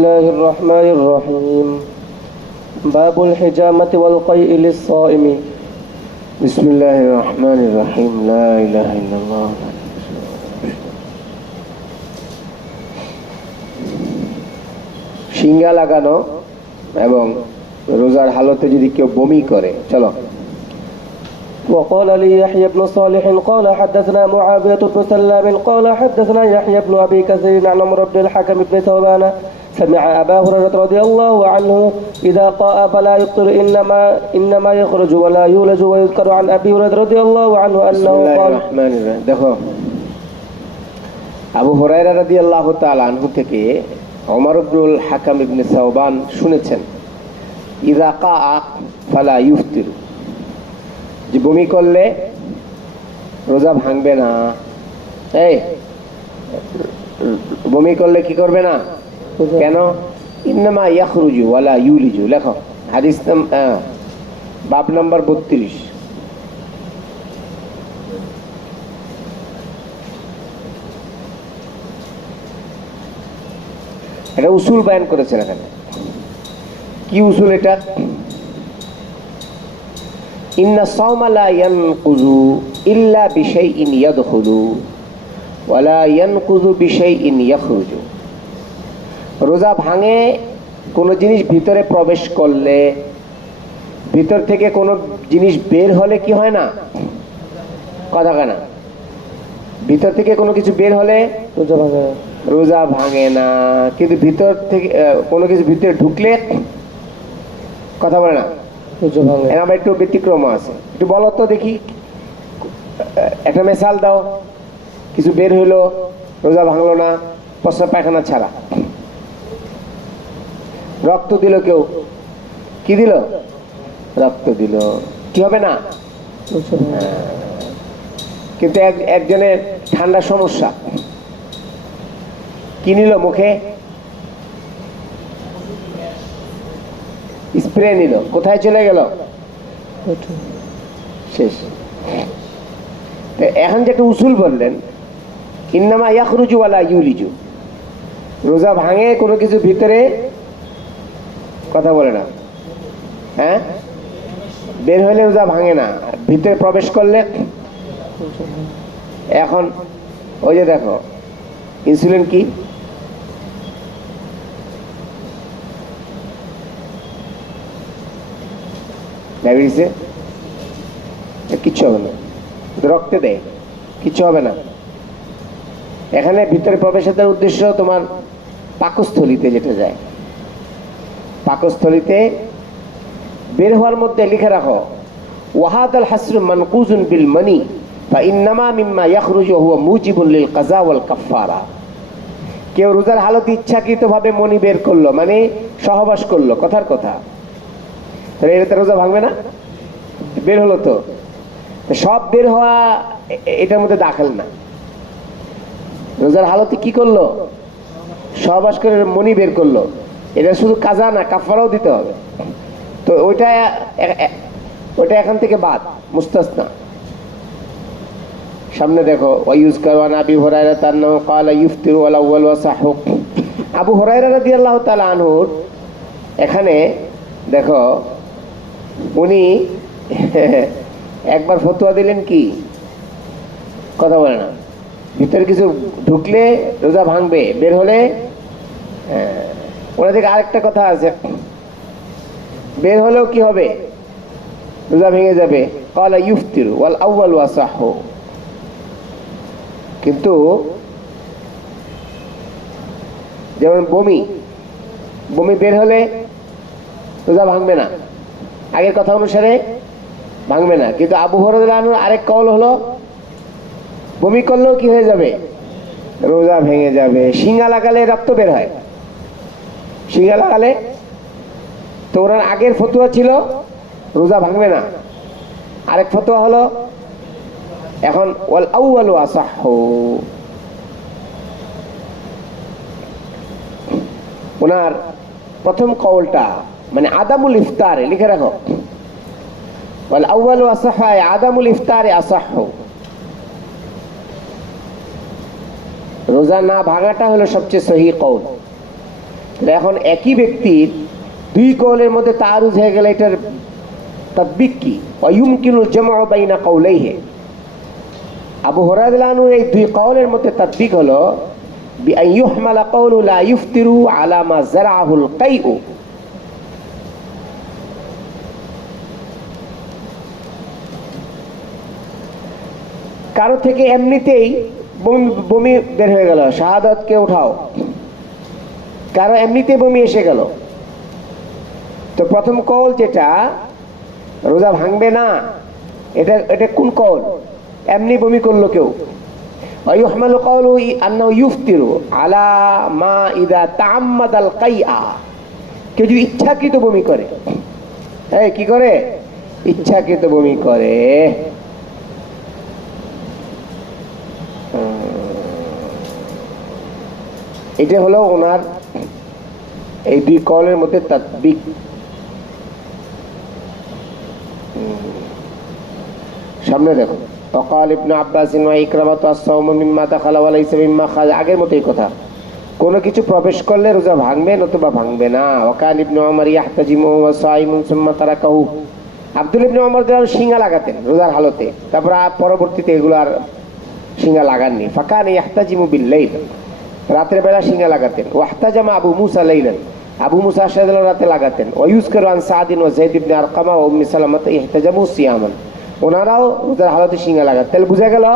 الله الرحمن الرحيم باب الحجامة والقيء للصائم بسم الله الرحمن الرحيم لا إله إلا الله শিঙ্গা লাগানো এবং রোজার হালতে যদি কেউ বমি করে চলো وقال لي يحيى بن صالح قال حدثنا معاوية بن سلام قال حدثنا يحيى بن أبي كثير عن عمرو بن الحكم بن ثوبان سمع أبا هريرة رضي الله عنه إذا قاء فلا يفطر إنما يخرج ولا يولج ويذكر عن أبي هريرة رضي الله عنه أنه قال দেখো আবু হুরায়রা রাদিয়াল্লাহু তাআলা আনহু থেকে ওমর ইবনুল হাকাম ইবনে সাওবান শুনেছেন ইযা কাআ ফালা ইফতির, যে বমি করলে রোজা ভাঙবে না। এই বমি করলে কি করবে না কেন? ইন্নামা ইয়াখরুজু ওয়ালা ইউলিজু। লেখো হাদিস বাব নাম্বার 32। এটা উসুল বয়ান করেছেন এখানে। কি উসুল এটা? ইন্না সাওমা লা ইয়ানকুযু ইল্লা বিশাইইন ইয়াদখুলু ওয়া লা ইয়ানকুযু বিশাইইন ইয়াখরুজু। রোজা ভাঙে কোনো জিনিস ভিতরে প্রবেশ করলে, ভিতর থেকে কোনো জিনিস বের হলে কি হয় না? কথা কেনা ভিতর থেকে কোনো কিছু বের হলে রোজা ভাঙে না, কিন্তু ভিতর থেকে কোনো কিছু ভিতরে ঢুকলে কথা বলে না আমার একটু ব্যতিক্রম আছে। একটু বলো তো দেখি, একটা মেসাল দাও। কিছু বের হইলো, রোজা ভাঙলো না, প্রস্রাব পায়খানা ছাড়া। রক্ত দিল, কেউ কি দিল? রক্ত দিল, কি হবে না? কিন্তু একজনের ঠান্ডা সমস্যা, কি নিল মুখে? স্প্রে নিল, কোথায় চলে গেল? শেষ। এখন যেটা উসুল বললেন ইন্নামা ইয়াখরুজু ওয়ালা ইউলিজু, রোজা ভাঙে কোনো কিছু ভিতরে কথা বলে না, হ্যাঁ বের হইলে রোজা ভাঙে না, ভিতরে প্রবেশ করলে। এখন ওই যে দেখো ইনসুলিন কি ডায়াবেটিসে কিচ্ছু হবে না, রক্তে দেয়, কিচ্ছু হবে না। এখানে ভিতরে প্রবেশের উদ্দেশ্য তোমার পাকস্থলিতে যেটা যায়, পাকস্থলিতে বের হওয়ার মধ্যে লিখে রাখো ওয়াহাদাল হাসরু মানকুজুন বিল মানি ফাইন্নামা মিম্মা ইয়াখরুজু হুয়া মুজিবুন লিল কাযা ওয়াল কাফফারা। কেউ রোজার হালতে ইচ্ছাকৃতভাবে মনি বের করলো, মানে সহবাস করলো, কথার কথা, তাহলে এটাতে রোজা ভাঙবে না? বের হলো তো, সব বের হওয়া এটার মধ্যে দাখিল না। রোজার হালতে কি করলো? সহবাস করে মনি বের করলো, এটা শুধু কাজা না, কাফারাও দিতে হবে। তো ওইটা এখান থেকে বাদ, মুস্তাসনা। সামনে দেখো ওয়ায়ুযকারু আন আবি হুরায়রা আন্নাহু ক্বালা ইফতিরু ওয়াল আউয়াল ওয়া সাহু। আবু হুরায়রা রাদিয়াল্লাহু তাআলা আনহু এখানে দেখো উনি একবার ফতোয়া দিলেন, কি কথা বলে না, ভিতরে কিছু ঢুকলে রোজা ভাঙবে, বের হলে। ওনার থেকে আরেকটা কথা আছে, বের হলেও কি হবে? রোজা ভেঙে যাবে। ক্বালা ইফতিরু ওয়াল আউয়াল ওয়া সাহু। কিন্তু যেমন বমি বের হলে রোজা ভাঙবে না, আগের কথা অনুসারে ভাঙবে না। কিন্তু আবু হুরায়রা আরেক কওল হলো বমি করলেও কি হয়ে যাবে? রোজা ভেঙে যাবে। শিঙা লাগালে রক্ত বের হয়, শিঙা লাগালে। তো ওনার আগের ফতোয়া ছিল রোজা ভাঙবে না, আরেক ফতোয়া হলো এখন ওয়াল আউয়ালু আসাহু। ওনার প্রথম কওলটা মানে আদামুল ইফতারে লিখে রাখো, ওয়াল আউয়ালু আসাহু আদামুল ইফতারে আসাহু। রোজা না ভাঙাটা হলো সবচেয়ে সহি কওল। এখন একই ব্যক্তির দুই কওলের মধ্যে তারুজ হয়ে গেলে এটার তাদবিক কি? ওয়ায়ুমকিনুল জামউ বাইনা কওলাইহি। আবু হুরায়রা রাদিয়াল্লাহু আনহু এই দুই কওলের মধ্যে তাদবিক হলো বিআন ইউহমালা কওলু লা ইফতিরু আলা মা যারআহুল কাইউ। কারো থেকে এমনিতেই বমি বের হয়ে গেল, শাহাদাতকে উঠাও, কারো এমনিতে বমি এসে গেল, তো প্রথম কওল যেটা রোজা ভাঙবে না, এটা এটা কোন কওল? এমনি বমি করলো কেউ। ওয়ায়ুহমালু কওলু আন্নাহু ইফতিরু আলা মা ইযা তাআম্মাদাল কাইআ। কেউ যদি ইচ্ছাকৃত বমি করে, এই কি করে? ইচ্ছাকৃত বমি করে, এটা হলো ওনার এই দুই কওলের মধ্যে তাদবিক। সামনে দেখো, ওয়াকাল ইবনে আব্বাস ওয়া ইকরামাতু আস-সাওমু মিম্মা দাখালা ওয়া লাইসা মিম্মা খারাজা। আগের মতোই কথা, কোনো কিছু প্রবেশ করলে রোজা ভাঙবে নতুবা ভাঙবে না। ওয়াকাল ইবনে উমর ইয়াহতাজিমু ওয়া সাইমুন সুম্মা তারাকাহু। আব্দুল ইবনে উমর শিঙা লাগাতেন রোজার হালতে, তারপর পরবর্তীতে এগুলো আর শিঙা লাগাননি। ফাকানা ইয়াহতাজিমু বিল-লাইল, রাতের বেলা শিঙা লাগাতেন। ওয়াহতাজামা আবু মুসা লাইলান, আবু মুসা আশআরী রাতে লাগাতেন। ওয়ায়ুযকারু আন সাদিন ওয়া যায়েদ ইবনে আরকামা ওয়া উম্মি সালামাতা ইহতাজামু সিয়ামান, ওনারাও রোজার হালতে শিঙা লাগাতেন। তাহলে বুঝা গেল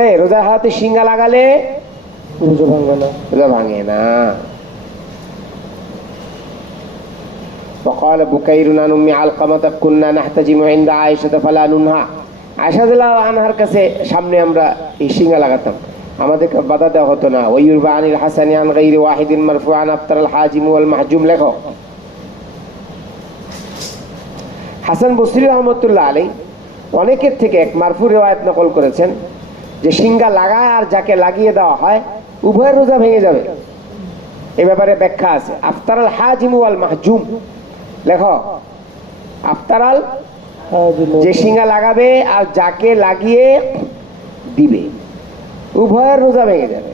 এই রোজার হালতে শিঙা লাগালে রোজা ভাঙবে না, রোজা ভাঙে না। وقال بكير عن ام علقمة كنا نحتجم عند عائشة فلا ننهى। আয়েশা রাদিয়াল্লাহু আনহার কাছে সামনে আমরা এই শিঙা লাগাতাম, আমাদেরকে বাধা দেওয়া হতো না। ওয়ায়ুরবা আনিল হাসানি আন গায়রি ওয়াহিদিন মারফুআন আফতারাল হাজিম ওয়াল মাহজুম। লেখো, হাসান বসরি রহমতুল্লাহ আলাইহি অনেকের থেকে এক মারফু রিওয়ায়াত নকল করেছেন যে শিঙ্গা লাগায় আর যাকে লাগিয়ে দেওয়া হয় উভয়ের রোজা ভেঙে যাবে। এ ব্যাপারে ব্যাখ্যা আছে। আফতারাল হাজিম ওয়াল মাহজুম, লেখো আফতারাল, যে শিঙ্গা লাগাবে আর যাকে লাগিয়ে দিবে উভয়ের রোজা ভেঙে যাবে।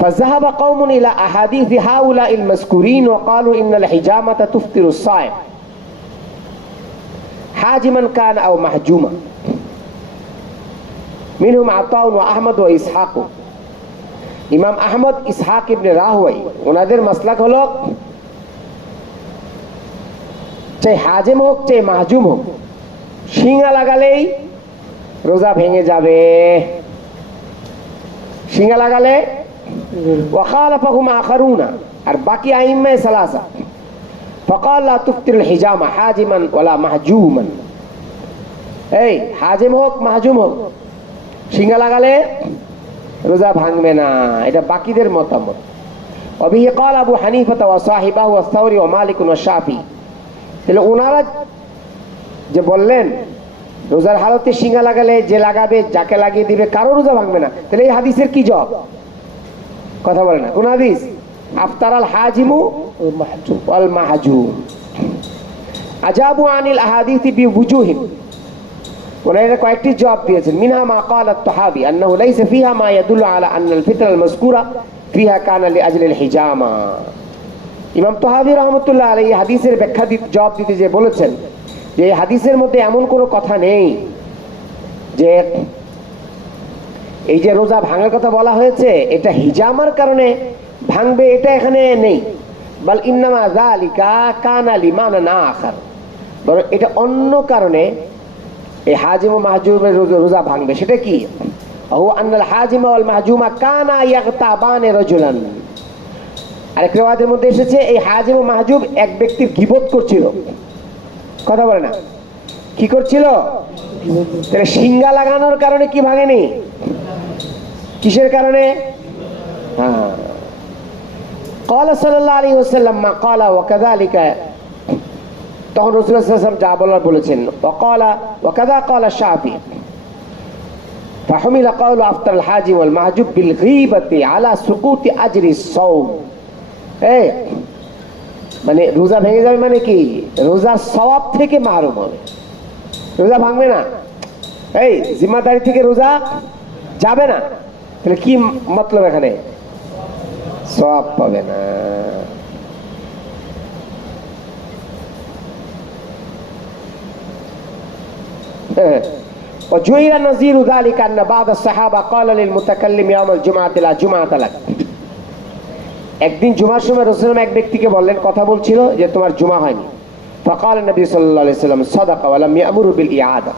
فذهب قوم إلى أحاديث هؤلاء المذكورين وقالوا إن الحجامة تفطر الصائم حاجما كان أو محجوما، منهم عطاء وأحمد وإسحاق। ইমাম আহমদ, ইসহাক ইবনে রাহওয়াই, ওনাদের মাসলাক হলো চাই হাজেম হোক চাই মাহজুম হোক, শিঙা লাগালেই রোজা ভেঙে যাবে। শিঙা লাগালে ওয়াখালাফাহুম আখারুনা, আর বাকি আইম্মায়ে সালাসা ফাকাল লা তুফতিরুল হিজামা হাজিমান ওয়ালা মাহজুমান। এই হাজেম হোক মাহজুম হোক, শিঙা লাগালে রোজা ভাঙবে না, এটা বাকিদের মতামত। ওয়াবিহি ক্বাল আবু হানিফা ওয়া সাহিবাহু ওয়া সাওরি ওয়া মালিক ওয়া শাফি। তাহলে ওনারা যে বললেন রোজার হালতে শিঙা লাগালে যে লাগাবে যাকে লাগিয়ে দিবে কারো রোজা ভাঙবে না, তাহলে এই হাদিসের কি জবাব? কথা বলে না। কোন হাদিস? আফতারাল হাজিমু ওয়াল মাহজুম। আজাবু আনিল আহাদিসি বিওজুহিন, ওনারা কয়েকটি জবাব দিয়েছেন। মিনহা মা ক্বালা আত-তাহাবি আন্নাহু লাইসা ফিহা মা ইয়াদুল্লু আলা আন্না আল-ফিতর আল-মাযকুরা ফিহা কানা লিআজলি আল-হিজামা। ইমাম তাহাবি রাহমাতুল্লাহ আলাইহি হাদিসের ব্যাখ্যা জবাব দিতে যে বলেছেন যে এই হাদিসের মধ্যে এমন কোনো কথা নেই যে এই যে রোজা ভাঙার কথা বলা হয়েছে এটা হিজামার কারণে ভাঙবে, এটা এখানে নেই। বাল ইন্নামা যালিকা কানা লিমানান আখার, বরং এটা অন্য কারণে এই হাজিম ও মাহজুমের রোজা ভাঙবে। সেটা কি? হুয়া আন্নাল হাজিম ওয়াল মাহজুমা কানা ইয়াগতাবানে রাজুলান। আরেক রিওয়ায়াতের মধ্যে এসেছে এই হাজিম ও মাহজুম এক ব্যক্তির গীবত করছিল। কথা বলে না, কি করছিল? তাহলে শিঙ্গা লাগানোর কারণে কি ভাঙেনি? কিসের কারণে? হ্যাঁ, ক্বালা সাল্লাল্লাহু আলাইহি ওয়াসাল্লাম মা ক্বালা ওয়া কাযালিকা, তখন রাসূলুল্লাহ সাল্লাল্লাহু আলাইহি ওয়াসাল্লাম যা বলার বলেছেন। ওয়া ক্বালা ওয়া কাযা ক্বালা শাফি ফাহুমিলা ক্বাউলু আফতারাল হাজি ওয়াল মাহজুব বিল গীবাতি আলা সুকুতি আজরি সাওম। এই মানে রোজা ভেঙে যাবে মানে কি? রোজার সওয়াব থেকে মাহরুম হবে, রোজা ভাঙবে না। এই জিম্মাদারি থেকে রোজা যাবে না, তাহলে কি মতলব? এখানে সওয়াব পাবে না। وجعل نظير ذلك أن بعض الصحابة قال للمتكلم يوم الجمعة لا جمعة لك। একদিন জুমার সময় রাসূলুল্লাহ এক ব্যক্তিকে বললেন, কথা বলছিল যে তোমার জুমা হয়নি। فقال النبي صلى الله عليه وسلم صدق ولم يأمر بالإعادة।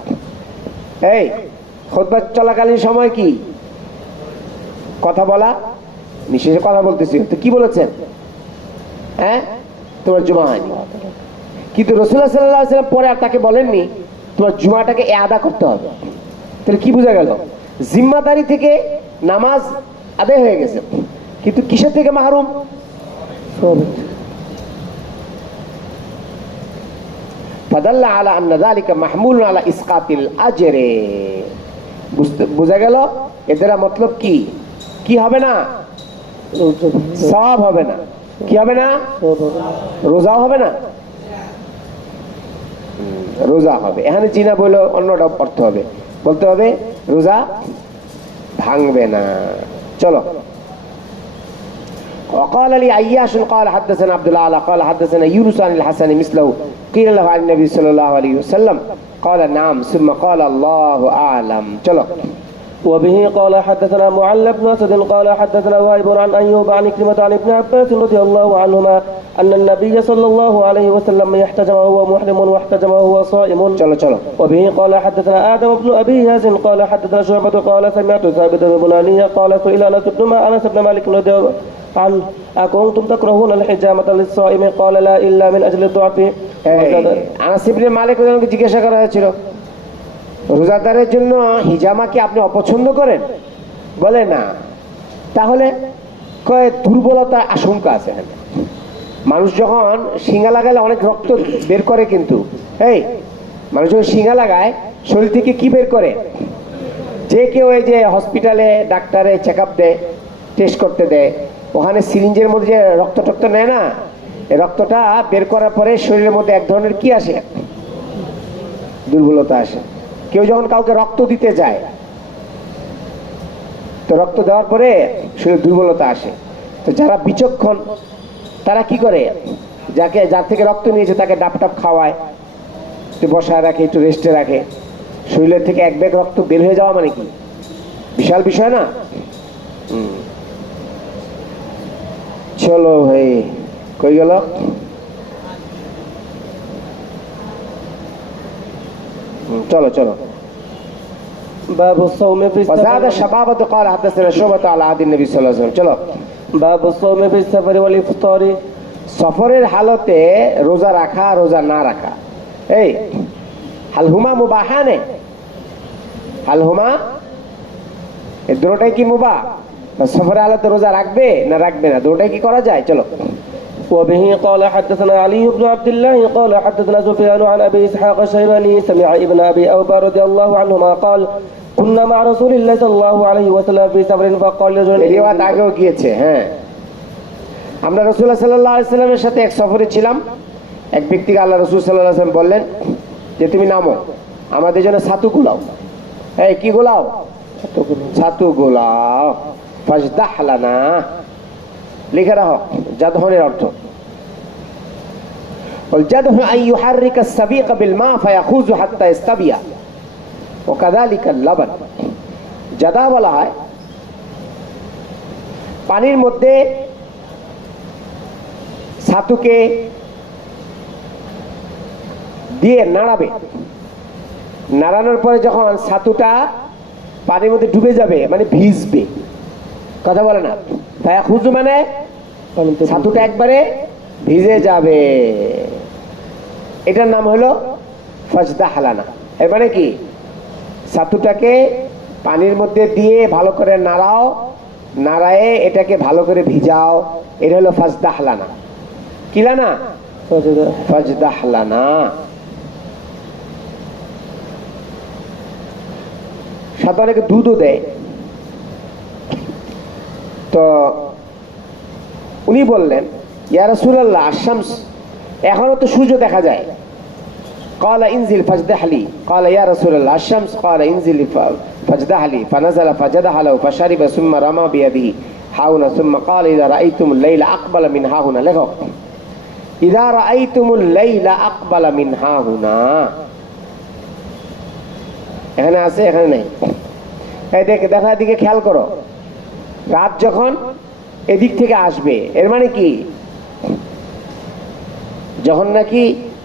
এই খুতবা চলাকালীন সময় কি কথা বলা নিষেধ? কথা বলতেছি তো কি বলেছেন? হ্যাঁ, তোমার জুমা হয়নি। কিন্তু রাসূলুল্লাহ সাল্লাল্লাহু আলাইহি ওয়াসাল্লাম পরে আর তাকে বলেননি তোমার জুমাটাকে আদা করতে হবে। তাহলে কি বোঝা গেল? জিম্মাদারি থেকে নামাজ আদায় হয়ে গেছে, কিন্তু কিসের থেকে মাহরুম? ফাদাল্লা আলা আন্না যালিকা মাহমুলুন আলা ইসকাতিল আজরে। বোঝা গেল এদের মতলব কি? কি হবে না? সওয়াব হবে না। কি হবে না? রোজাও হবে না। রোজা হবে। এখানে জিনা বলে অন্যটা অর্থ হবে, বলতে হবে রোজা ভাঙবে না। চলো। وقال لي عياش قال حدثنا عبد الاعلى قال حدثنا يونس عن الحسن مثله قيل له عن النبي صلى الله عليه وسلم قال نعم ثم قال الله اعلم. চলো। وبه قال حدثنا معل بن اسد قال حدثنا وائل عن ايوب عن كلمة عن ابن عباس رضي الله عنهما ان النبي صلى الله عليه وسلم يحتجم وهو محرم واحتجم وهو صائم. চলো. وبه قال حدثنا ادم بن ابي ياس قال حدثنا شعبة قال سمعت ثابت بن بنانية قال سئل انس بن مالك رضي الله عنه اكنتم تكرهون الحجامة للصائم قال لا الا من اجل الضعف. আনাস ইবনে মালিক রাদিয়াল্লাহু জিজ্ঞাসা করা হয়েছিল রোজাদারের জন্য হিজামা কি আপনি অপছন্দ করেন? বলে না। তাহলে কয় দুর্বলতার আশঙ্কা আছে। মানুষ যখন শিঙা লাগালে অনেক রক্ত বের করে, কিন্তু এই মানুষ যখন শিঙা লাগায় শরীর থেকে কি বের করে? যে কেউ এই যে হসপিটালে ডাক্তারে চেক আপ দেয়, টেস্ট করতে দেয়, ওখানে সিরিঞ্জের মধ্যে যে রক্ত টক্ত নেয় না, এই রক্তটা বের করার পরে শরীরের মধ্যে এক ধরনের কি আসে? দুর্বলতা আসে। কেউ যখন কাউকে রক্ত দিতে যায় তো রক্ত দেওয়ার পরে শরীরে দুর্বলতা আসে। তো যারা বিচক্ষণ তারা কি করে? যার থেকে রক্ত নিয়েছে তাকে ডাব টাপ খাওয়ায়, একটু বসায় রাখে, একটু রেস্টে রাখে। শরীরের থেকে এক ব্যাগ রক্ত বের হয়ে যাওয়া মানে কি বিশাল বিষয় না? চলো ভাই, কই গেল? চলো। باب الصوم في وزاد الشبابة قال حدثنا شعبة على عهد النبي صلى الله عليه وسلم. চলো। باب الصوم في السفر والافطار. সফরের হালতে রোজা রাখা, রোজা না রাখা। এই হালহুমা মুবাহানে, হালহুমা এই দুটোটাই কি মুবাহ? সফরের হালতে রোজা রাখবে না রাখবে না, দুটোটাই কি করা যায়? চলো। وبه قال حدثنا علي بن عبد الله قال حدثنا سفيان عن ابي اسحاق الشيباني سمع ابن ابي اوفى رضي الله عنهما قال كنا مع رسول الله صلى الله عليه وسلم في سفر فقال رجل রিওয়ায়াত আগেও গিয়েছে। হ্যাঁ, আমরা রাসূলুল্লাহ সাল্লাল্লাহু আলাইহি ওয়াসাল্লামের সাথে এক সফরে ছিলাম। এক ব্যক্তিকে আল্লাহ রাসূল সাল্লাল্লাহু আলাইহি ওয়াসাল্লাম বললেন যে তুমি নামো, আমাদের জন্য ছাতু গোলাও। এই কি গোলাও? ছাতু গোলাও। ফাজদাহ লানা, লিখে রাখো জাদহনের অর্থ। والجدح أن يحرك السبيق بالماء فيخوز حتى يستوي وكذلك اللبن. জাদা বলা হয় পানির মধ্যে ছাতুকে দিয়ে নাড়াবে, নাড়ানোর পরে যখন ছাতুটা পানির মধ্যে ডুবে যাবে মানে ভিজবে, কথা বলে না, ফায়াখুজু মানে ছাতুটা একবারে ভিজে যাবে, এটার নাম হলো ফাজদাহ লানা। এর মানে কি? ছাতুটাকে পানির মধ্যে দিয়ে ভালো করে নাড়াও, নাড়ায়ে এটাকে ভালো করে ভিজাও, এটা হলো ফাজদাহ লানা। কি লানা? ফাজদাহ লানা। সাথে অনেকে দুধও দেয়। তো উনি বললেন ইয়া রাসূলুল্লাহ আশ-শামস, এখনো তো সূর্য দেখা যায়, قال انزل فاجدح لي قال يا رسول الله الشمس قال انزل فاجدح لي فنزل فجدح له فشرب ثم رمى بيده حاونا ثم قال إذا رأيتم الليل أقبل من ها هنا লেখো إذا رأيتم الليل أقبل من ها هنا এখানে আছে এখানে নাই এই দেখো এদিকে খেয়াল করো রাত যখন এদিক থেকে আসবে এর মানে কি যখন নাকি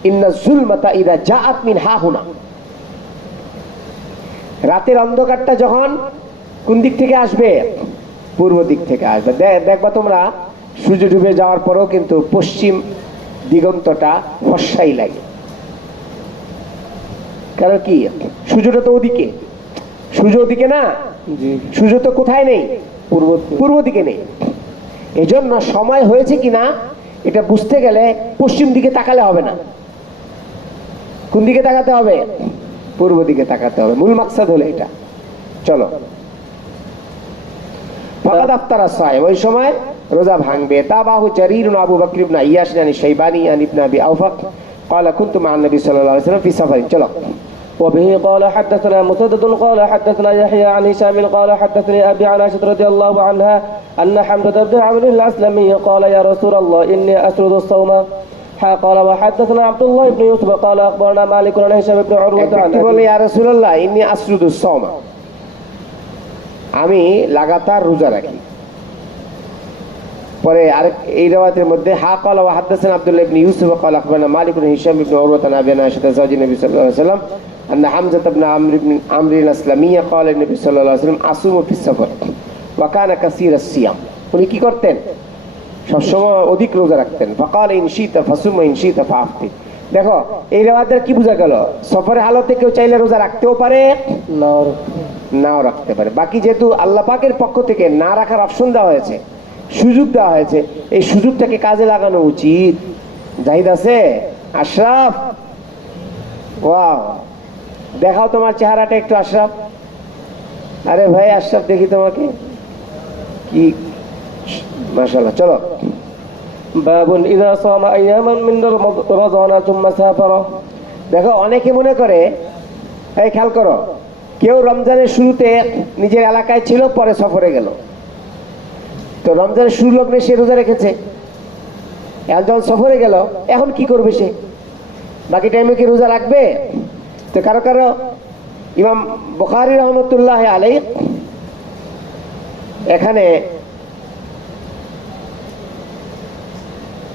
ইন্না যুলমাতা ইযা জাআত মিন হা হুনা রাতের অন্ধকারটা যখন কোন দিক থেকে আসবে পূর্ব দিক থেকে আসবে দেখবা তোমরা সূর্য ডুবে যাওয়ার পরেও কিন্তু পশ্চিম দিগন্তটা ফর্সাই লাগে কারণ কি সূর্যটা তো ওদিকে সূর্য ওদিকে না সূর্য তো কোথায় নেই পূর্ব দিকে নেই এজন্য সময় হয়েছে কিনা এটা বুঝতে গেলে পশ্চিম দিকে তাকালে হবে না কোন দিকে তাকাতে হবে পূর্ব দিকে তাকাতে হবে মূল মাকসাদ হলো এটা চলো ফাকাদ আফতারা সাইম ওই সময় রোজা ভাঙবে তাবাহু জারীর ইবনে আবু বকর ইবনে ইয়াস আনি শাইবানি আনি ইবনে আবি আওফা قال كنت مع النبي صلى الله عليه وسلم في سفر চলো وبه قال حدثنا مسدد قال حدثنا يحيى عن هشام قال حدثني أبي عن عائشة رضي الله عنها أن حمزة بن عمرو الأسلمي قال يا رسول الله إني أسرد الصوم قال وحدثنا عبد الله بن يوسف قال أخبرنا مالك عن هشام بن عروة عن বলে ইয়া রাসূলুল্লাহ ইন্নী আসরুদু সাওমা আমি লাগাতার রোজা রাখি পরে আরেক এই riwayতের মধ্যে قال وحدثنا عبد الله بن يوسف قال أخبرنا مالك عن هشام بن عروة عن أبي عائشة زوج النبي صلى الله عليه وسلم أن حمزة بن عمرو الأسلمي قال النبي صلى الله عليه وسلم أصوم في السفر وكان كثير الصيام উনি কি করতেন সব সময় অধিক রোজা রাখতেন فقال إن شئت فصم وإن شئت فأفطر দেখো এই রিওয়ায়াতের কি বোঝা গেল সফরে হালতে কেউ চাইলে রোজা রাখতেও পারে নাও রাখতে পারে বাকি যেহেতু আল্লাহ পাকের পক্ষ থেকে না রাখার অপশন দেওয়া হয়েছে সুযোগ দেওয়া হয়েছে এই সুযোগটাকে কাজে লাগানো উচিত জাহিদ আছে আশরাফ ওয়াও দেখাও তোমার চেহারাটা একটু আশরাফ আরে ভাই আশরাফ দেখি তোমাকে কি মাশাআল্লাহ চলো باب إذا صام أياما من رمضان ثم سافر দেখো অনেকে মনে করে এই খেয়াল করো কেউ রমজানের শুরুতে নিজের এলাকায় ছিল পরে সফরে গেল তো রমজানের শুরু লগ্নে সে রোজা রেখেছে এখন যখন সফরে গেল এখন কি করবে সে বাকি টাইমে কি রোজা রাখবে তো কারো কারো ইমাম বুখারী রহমতুল্লাহ আলাইহি এখানে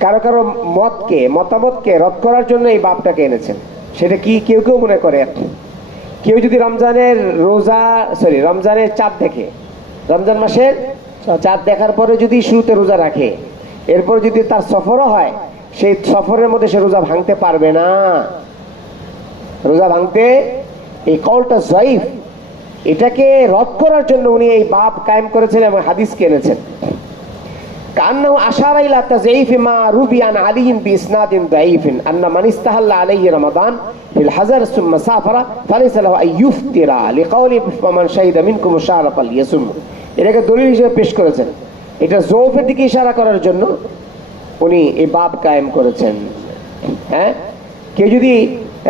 কারো কারো মতামতকে রদ করার জন্য এই বাবটাকে এনেছেন সেটা কি কেউ কেউ মনে করে কেউ যদি রমজানের চাঁদ দেখে রমজান মাসের চাঁদ দেখার পরে যদি শুরুতে রোজা রাখে এরপর যদি তার সফরও হয় সেই সফরের মধ্যে সে রোজা ভাঙতে পারবে না রোজা ভাঙতে এই কওলটা যায়িফ এটাকে রদ করার জন্য উনি এই বাব কায়েম করেছেন এবং হাদিসকে এনেছেন كأنه أشار إلى تضعيف ما روي عن علي بإسناد ضعيف أن من استهل عليه رمضان في الحجر ثم سافر فليس له أن يفطر لقوله فمن شهد منكم الشهر فليصم এটাকে দলিল হিসেবে পেশ করেছেন এটা যৌফের দিকে ইশারা করার জন্য উনি এই বাব কায়েম করেছেন হ্যাঁ কেউ যদি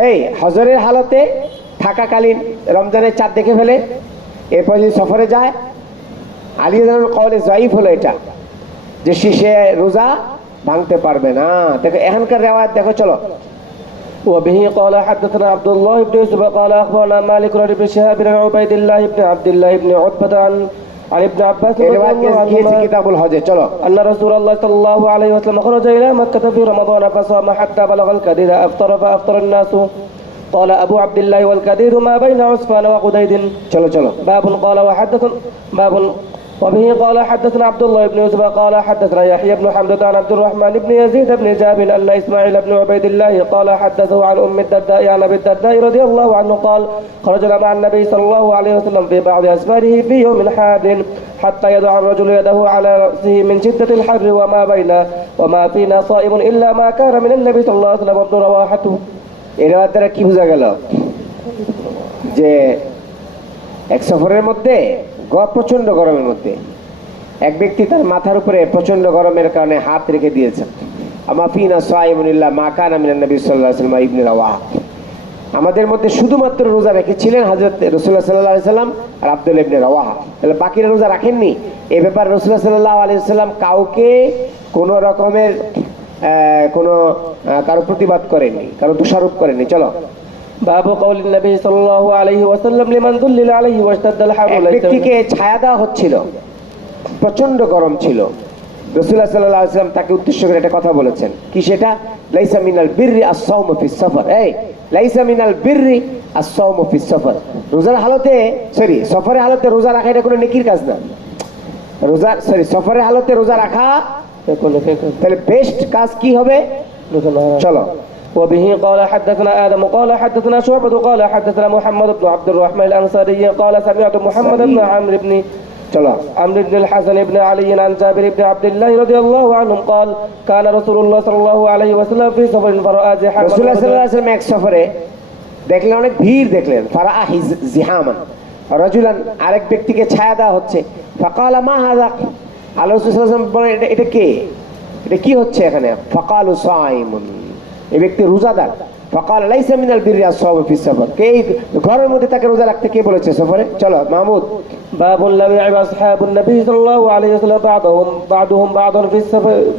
এই হজরের হালতে থাকাকালীন রমজানের চাঁদ দেখে ফেলে এরপর যদি সফরে যায় আলী রাদিয়াল্লাহু কওলে যায়িফ হলো এটা যে সে রোজা ভাঙতে পারবে না দেখো এখানকার রিওয়ায়াত দেখো চলো وبه قال حدثنا عبد الله بن يوسف قال أخبرنا مالك عن ابن شهاب عن عبيد الله بن عبد الله بن عتبة عن ابن عباس رضي الله عنهما كتاب الحج চলো أن رسول الله صلى الله عليه وسلم خرج إلى مكة في رمضان فصام حتى بلغ الكديد أفطر فأفطر الناس قال أبو عبد الله والكديد ما بين عسفان وقديد চলো باب قال باب وبه قال حدثنا عبد الله بن يوسف قال حدثنا يحيى بن حمزة عن عبد الرحمن بن يزيد بن جابر أن إسماعيل بن عبيد الله قال حدثه عن أم الدرداء عن أبي الدرداء رضي الله عنه قال خرجنا مع النبي صلى الله عليه وسلم في بعض أسفاره في يوم حار حتى يضع الرجل يده على رأسه من شدة الحر وما فينا صائم إلا ما كان من النبي صلى الله عليه وسلم ابن رواحة এর দ্বারা কি বোঝা গেল যে এক সফরের মধ্যে প্রচন্ড গরমের মধ্যে এক ব্যক্তি তার মাথার উপরে প্রচন্ড গরমের কারণে হাত রেখে দিয়েছেন আমাফিনা সাইমুন ইল্লা মা কানা মিনান নবী সাল্লাল্লাহু আলাইহি ওয়াসাল্লাম ইবনে রাওয়াহ আমাদের মধ্যে শুধুমাত্র রোজা রেখেছিলেন হযরত রাসূলুল্লাহ সাল্লাল্লাহু আলাইহি সাল্লাম আর আব্দুল্লাহ ইবনে রাওয়াহা। তাহলে বাকিরা রোজা রাখেননি। এই ব্যাপারে রাসূলুল্লাহ সাল্লাল্লাহু আলাইহি সাল্লাম কাউকে কোনো রকমের কারো প্রতিবাদ করেননি, কারো দোষারোপ করেননি। চলো, বাবু কওলি নবী সাল্লাল্লাহু আলাইহি ওয়াসাল্লাম লিমান দুল্লিলা আলাইহি ওয়াশতাদ্দাল হারু। এক ব্যক্তিকে ছায়া দেওয়া হচ্ছিল, প্রচন্ড গরম ছিল। রাসূলুল্লাহ সাল্লাল্লাহু আলাইহি সাল্লাম তাকে উদ্দেশ্য করে একটা কথা বলেছেন। কি সেটা? লাইসা মিনাল বিররি আস-সাওমু ফিস সফর। এই লাইসা মিনাল বিররি আস-সাওমু ফিস সফর। রোজার হালতে সফরের হালতে রোজা রাখা এটা কোনো নেকির কাজ না। সফরের হালতে রোজা রাখা তাহলে বেস্ট কাজ কি হবে? চলো। وبه قال حدثنا آدم قال حدثنا شعبة قال حدثنا محمد بن عبد الرحمن الأنصاري قال سمعت محمد بن عمرو بن بن الحسن بن علي عن جابر بن عبد الله رضي الله عنهم قال كان رسول الله صلى الله عليه وسلم في سفر فرأى زحاما। রাসূলুল্লাহ সাল্লাল্লাহু আলাইহি ওয়াসাল্লাম এক সফরে দেখলেন অনেক ভিড়, দেখলেন ফারাআ জিহামান রাজুলান, আরেক ব্যক্তিকে ছায়া দেওয়া হচ্ছে। ফাকালা মা হাযা, আল্লাহ রাসূল সাল্লাল্লাহু আলাইহি ওয়াসাল্লাম বলেন এটা কে, এটা কি হচ্ছে এখানে? ফাকালু সাইমুন, এই ব্যক্তি রোজাদার। ফাকাল লাইসা মিনাল বিররি আস-সাওমু ফিস সফর, কে ঘরের মধ্যে তাকে রোজা রাখতে কে বলেছে সফরে? চলো মাহমুদ। باب لم يعب أصحاب النبي صلى الله عليه وسلم بعضهم بعضا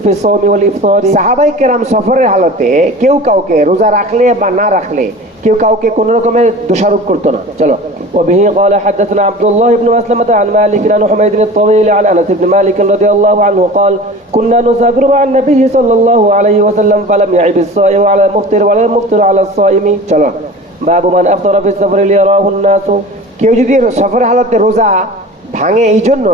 في الصوم والإفطار। সাহাবায়ে কেরাম সফরের হালতে কেউ কাউকে রোজা রাখলে বা না রাখলে কেউ কাউকে কোন রকমের দোষারোপ করতো না। চলো। وبه قال حدثنا عبد الله بن مسلمة عن مالك عن حميد الطويل عن أنس بن مالك رضي الله عنه قال كنا نسافر مع النبي صلى الله عليه وسلم فلم يعب الصائم على المفطر ولا المفطر على الصائم। চলো। باب من أفطر في السفر ليراه الناس। কেউ যদি সফরের হালতে রোজা ভাঙে এই জন্য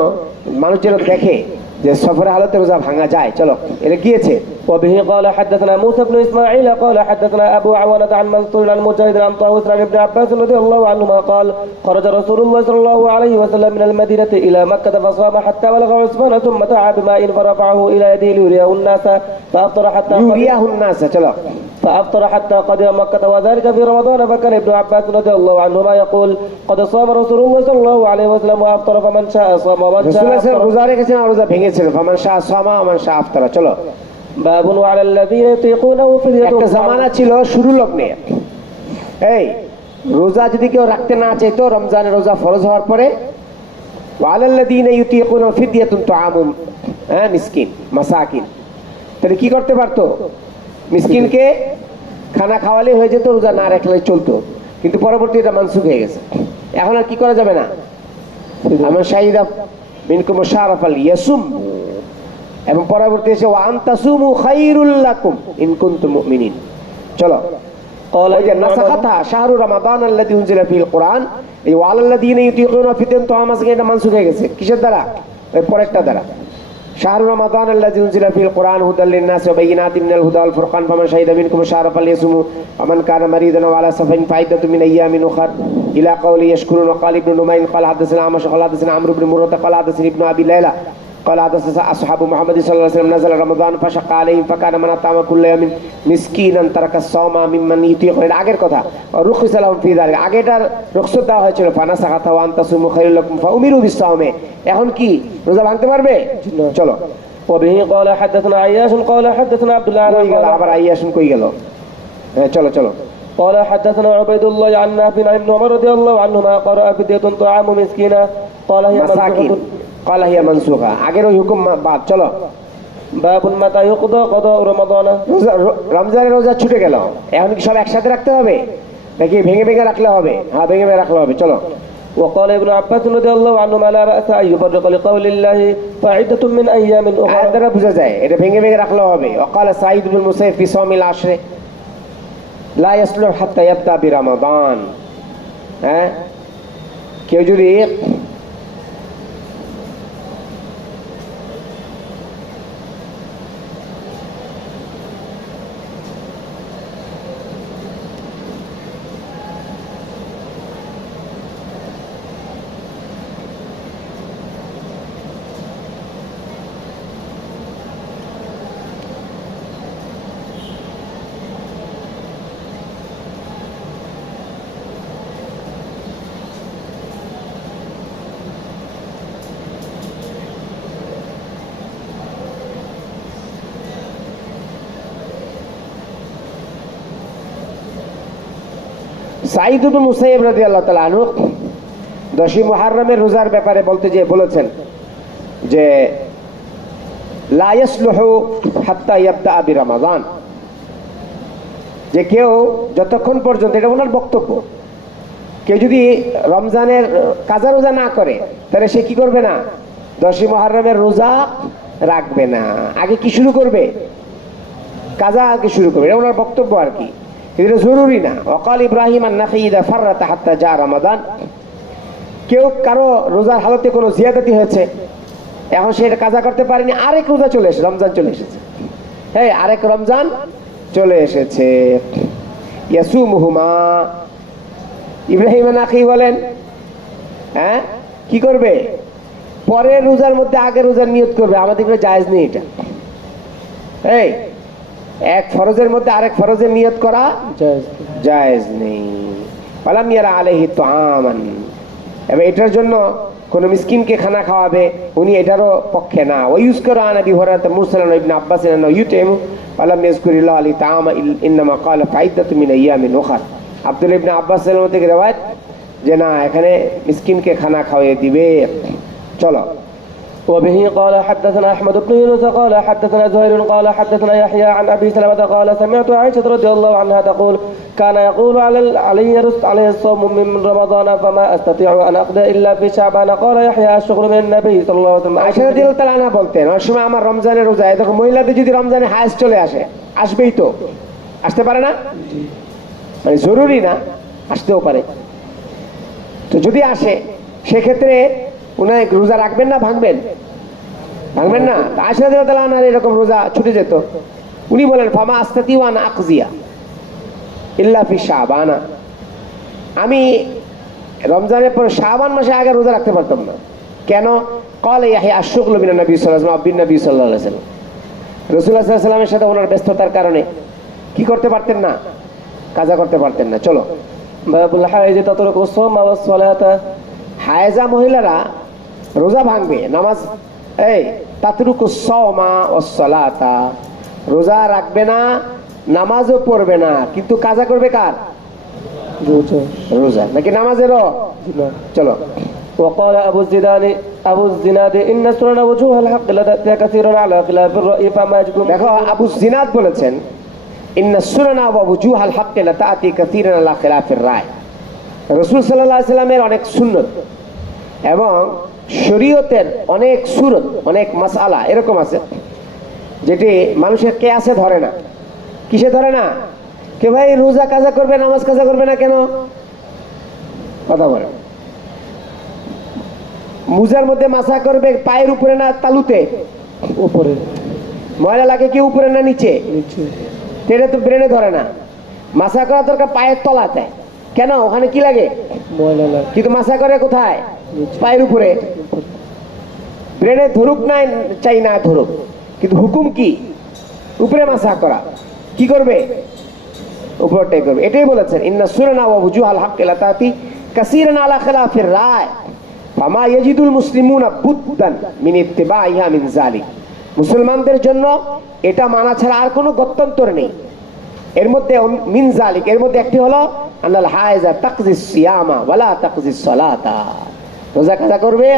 মানুষ যেন দেখে যে সফরের হালতে রোজা ভাঙা যায়। চলো, এটা গিয়েছে। وبه قال حدثنا موسى بن اسماعيل قال حدثنا ابو عوانة عن منصور عن مجاهد عن طاووس عن ابن عباس رضي الله عنهما قال خرج رسول الله صلى الله عليه وسلم من المدينة الى مكة فصام حتى بلغ عثمان ثم دعا بماء فرفعه الى يده ليريه الناس فافطر حتى يريه الناس. চলো। فافطر حتى قدم مكة وذلك في رمضان فكان ابن عباس رضي الله عنهما يقول قد صام رسول الله صلى الله عليه وسلم وافطر فمن شاء صام ومن شاء افطر। রোজা রেখেছেন আর রোজা ভেঙেছেন। ফামান শাআ সামা ওমান শাআ আফতারা। চলো। باب وعلى الذين يطيقونه فدية। একটা জামানা ছিল শুরু লগ্নে, এই রোজা যদি কেউ রাখতে না চাইতো রমজানের রোজা ফরজ হওয়ার পরে وعلى الذين يطيقونه فدية طعام মিসকিন মাসাকিন, তাহলে কি করতে পারতো? মিসকিনকে খানা খাওয়ালে হয়ে যেত, রোজা না রাখলে চলতো। কিন্তু পরবর্তী এটা মানসুখ হয়ে গেছে, এখন আর কি করা যাবে না। আমার শাহিদা মিনকুম শারাফ আল ইয়াসুম, এবং পরবর্তী এসে ওয়া আনতাসুমু খায়রুল লাকুম ইন কুনতুম মুমিনিন। চলো। قال নাসাখাতা শাহরু রমাদান আল্লাযী উনজিলা ফিল কুরআন, এই ওয়া আলাল্লাযীনা ইউতিকুনা ফিদিয়াতুন তাআম মাসকে এটা মানসুখ হয়ে গেছে। কিসের দ্বারা? এই পরেরটা দ্বারা। শাহরু রমাদান আল্লাযী উনজিলা ফিল কুরআন হুদাল লিন-নাস ওয়া বাইয়িনাতিন মিনাল হুদা ওয়াল ফুরকান ফামান শাহিদা মিনকুম শাহরা ফালইয়াসুমু ওয়া মান কানা মারিদান ওয়া আলা সাফারিন ফাইদাতুন মিন আইয়ামিন উখর ইলা কাওলি ইয়াশকুরুন ওয়া ক্বাল ইবনে নুমাইন ক্বাল হাদাসানা আমাশ ক্বাল হাদাসানা আমরু ইবনে মুররা ক্বাল হাদাসানা ইবনে আবি লাইলা قال حدثنا اصحاب محمد صلى الله عليه وسلم نزل رمضان فشق عليهم فكان من اطعم كل يوم مسكينا ترك الصوم ممن يطيق। এর আগের কথা রুখসা লাহুম ফি যালিক, আগেটার রুখসত দেওয়া হয়েছিল ফানাসাখাতা ওয়া আনতাসুমু খায়রুল লাকুম ফাউমিরু বিস-সাওমে। এখন কি রোজা ভাঙতে পারবে? চলো। وبه قال حدثنا عياش قال حدثنا عبد الله কই গেল আবার আইয়াশুন কই গেল? চলো চলো। قال حدثنا عبيد الله عن نافع عن ابن عمر رضي الله عنهما قرأ فدية طعام مسكينا قال هي মাসাকিন قال هي منسوخة। আগের ওই হুকুম বাদ। চলো। باب متى يقضى قضاء رمضان। রমজানের রোজা ছুটে গেল, এখন কি সব একসাথে রাখতে হবে নাকি ভেঙে ভেঙে রাখলে হবে? হ্যাঁ, ভেঙে ভেঙে রাখলে হবে। চলো। وقال ابن عباس رضي الله عنهما لا بأس أن يفرق لقول الله فعدة من أيام أخرى। আয়াত দ্বারা বোঝা যায় এটা ভেঙে ভেঙে রাখলে হবে। وقال سعيد بن المسيب في صوم العشر لا يصلح حتى يبدأ برمضان। হ্যাঁ, কেউ যদি সাঈদ ইবনে মুসাইয়্যিব রাদিয়াল্লাহু তাআলা আনহু 10ই মুহররমের রোজার ব্যাপারে বলতে যে বলেছেন যে লা ইয়াসলুহু হাত্তা ইয়াবদা বিরমাদান, যে কেউ যতক্ষণ পর্যন্ত, এটা ওনার বক্তব্য, কেউ যদি রমজানের কাজা রোজা না করে তাহলে সে কি করবে না, 10ই মুহররমের রোজা রাখবে না। আগে কি শুরু করবে, কাজা আগে শুরু করবে, এটা ওনার বক্তব্য আর কি, এটা জরুরি না। ওয়াকাল ইব্রাহিম আন-নাখী ইযা ফাররাতা হাত্তা জা রমাদান, কেউ কারো রোজার হালতে কোনো জিয়াদতি হয়েছে, এখন সে এটা কাজা করতে পারেনি, আরেক রোজা চলে এসেছে, রমজান চলে এসেছে, হ্যাঁ আরেক রমজান চলে এসেছে, ইয়াসুমুহুমা, ইব্রাহিম আন-নাখী বলেন হ্যাঁ কি করবে, পরের রোজার মধ্যে আগের রোজার নিয়ত করবে। আমাদের কোনো জায়েজ নেই এটা, এই এক ফরজের মধ্যে আরেক ফরজের নিয়ত করা জায়েজ নেই। ওয়ালাম ইয়ারা আলাইহি তুআমান, এবং এটার জন্য কোন মিসকিনকে খানা খাওয়াবে উনি এটারও পক্ষে না। ওয়ায়ুযকারু আন আবি হুরায়রা মুরসালান ইবনে আব্বাস আন্নাহু ইউতিমু ওয়ালাম ইয়াযকুরিল্লাহু আলাইহি তাআমা ইন্নামা ক্বালা ফাইদাতু মিন আইয়ামিন উখর। আব্দুল্লাহ ইবনে আব্বাসের মধ্যে riwayat যে না এখানে মিসকিনকে খানা খাওয়িয়ে দিবে। চলো। وبه قال حدثنا أحمد بن يونس قال حدثنا زهير قال حدثنا يحيى عن أبي سلمة قال سمعت عائشة رضي الله عنها تقول كان يقول علي الصوم من رمضان فما أستطيع أن أقضي إلا في شعبان قال يحيى الشغل من النبي صلى الله عليه وسلم। আয়েশা রাদিয়াল্লাহু তাআলা আনহা বলতেন ওই সময় আমার রমজানের রোজা, দেখো মহিলাদের যদি রমজানে হায়েজ চলে আসে, আসবেই তো, আসতে পারে না, মানে জরুরি না, আসতেও পারে, তো যদি আসে সেক্ষেত্রে উনি রোজা রাখবেন না ভাঙবেন, ভাঙবেন না। আয়েশা রাদিয়াল্লাহু তাআলা আনহার এরকম রোজা ছুটে যেত, উনি বলেন ফামা আস্তাতিউ আন আকজিয়া ইল্লা ফি শাবান, আমি রমজানের পর শাবান মাসে আগে রোজা রাখতে পারতাম না। কেন? ক্বালা ইয়াহইয়া আশ-শুগলু মিনান নবী সাল্লাল্লাহু আলাইহি ওয়াসাল্লাম বিন নবী সাল্লাল্লাহু আলাইহি ওয়াসাল্লাম, রাসূলুল্লাহ সাল্লাল্লাহু আলাইহি ওয়াসাল্লামের সাথে ওনার ব্যস্ততার কারণে কি করতে পারতেন না, কাজা করতে পারতেন না। চলো। বাবুল হায়েজ তাতরুকু সাওমা ওয়াস সালাতা, হায়েজা মহিলারা রোজা ভাঙবে, নামাজ এই তাতরুকু সাওমা ওয়াস সালাতা, রোজা রাখবে না, নামাজও পড়বে না, কিন্তু কাজা করবে কার, রোজা নাকি নামাজেরও। চলো। وقال أبو الزناد إن السنن وجوه الحق لتأتي كثيرا على خلاف الرأي فما يجب। দেখো আবু জিনাদ বলেছেন ইন্না সুনানা ওয়া ওয়াজুহাল হাক্কি লাতাআতি কাসীরান আলা খিলাফির রায়, রাসূল সাল্লাল্লাহু আলাইহি সাল্লামের অনেক সুন্নত এবং শরীয়তের অনেক সুরত, অনেক মাসআলা এরকম আছে যেটি মানুষের কিয়াসে ধরে না। কিসে ধরে না? কে ভাই রোজা কাজা করবে, নামাজ কাজা করবে না কেন, কথা বলে। মুজার মধ্যে মাসা করবে পায়ের উপরে না তালুতে, উপরে, ময়লা লাগে কি উপরে না নিচে, এটা তো ব্রেনে ধরে না। মাসা করা দরকার পায়ের তলাতে, কেন ওখানে কি লাগে, ময়লা লাগে, কিন্তু মাসা করে কোথায়, পায়ের উপরে। ব্রেনে ধরুক না চাই না ধরুক, কিন্তু হুকুম কি, উপরে মাসা করা, কি করবে, উপরটাই করবে। এটাই বলেছেন ইন্না সুনানা ওয়া ওয়াজুহাল হাক্কি লাতাআতি কাসীরান আলা খিলাফির রায় ফামা ইয়াজিদুল মুসলিমুনা বুদ্দান মিন ইত্তিবাইহা মিন যালিক, মুসলমানদের জন্য এটা মানা ছাড়া আর কোনো গত্যন্তর নেই। এর মধ্যে মিন যালিক, এর মধ্যে একটি হলো আনাল হায়েজা তাকজিস সিয়ামা ওয়ালা তাকজিস সালাতা, রোজা কাজা করবে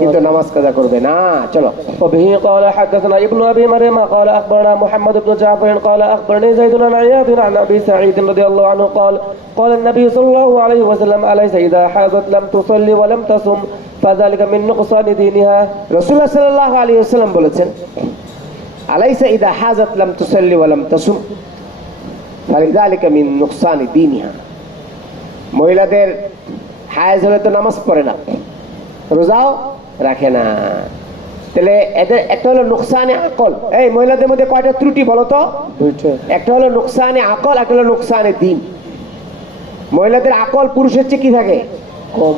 কিন্তু নামাজ কাজা করবে না। চলো। وبه قال حدثنا ابن ابي مريم قال اخبرنا محمد بن جعفر قال اخبرني زيد بن عياض عن ابي سعيد رضي الله عنه قال قال النبي صلى الله عليه وسلم اليس اذا حاضت لم تصلي ولم تصم فذلك من نقصان دينها। রাসূলুল্লাহ সাল্লাল্লাহু আলাইহি ওয়াসাল্লাম বলেছেন আলাইসা ইযা হাজাত লাম তুসাল্লি ওয়া লাম তাসুম ফালিযালিকা মিন নুকসানি দীনিহা, মহিলাদের হায়েজ হলে তো নামাজ পড়ে না, রোজাও রাখে না, তাহলে এদের একটা হলো নুকসানে আকল। এই মহিলাদের মধ্যে কয়টা ত্রুটি বলো তো? একটা হলো নুকসানে আকল, একটা হলো নুকসানে দ্বীন। মহিলাদের আকল পুরুষের চেয়ে কি থাকে, কম,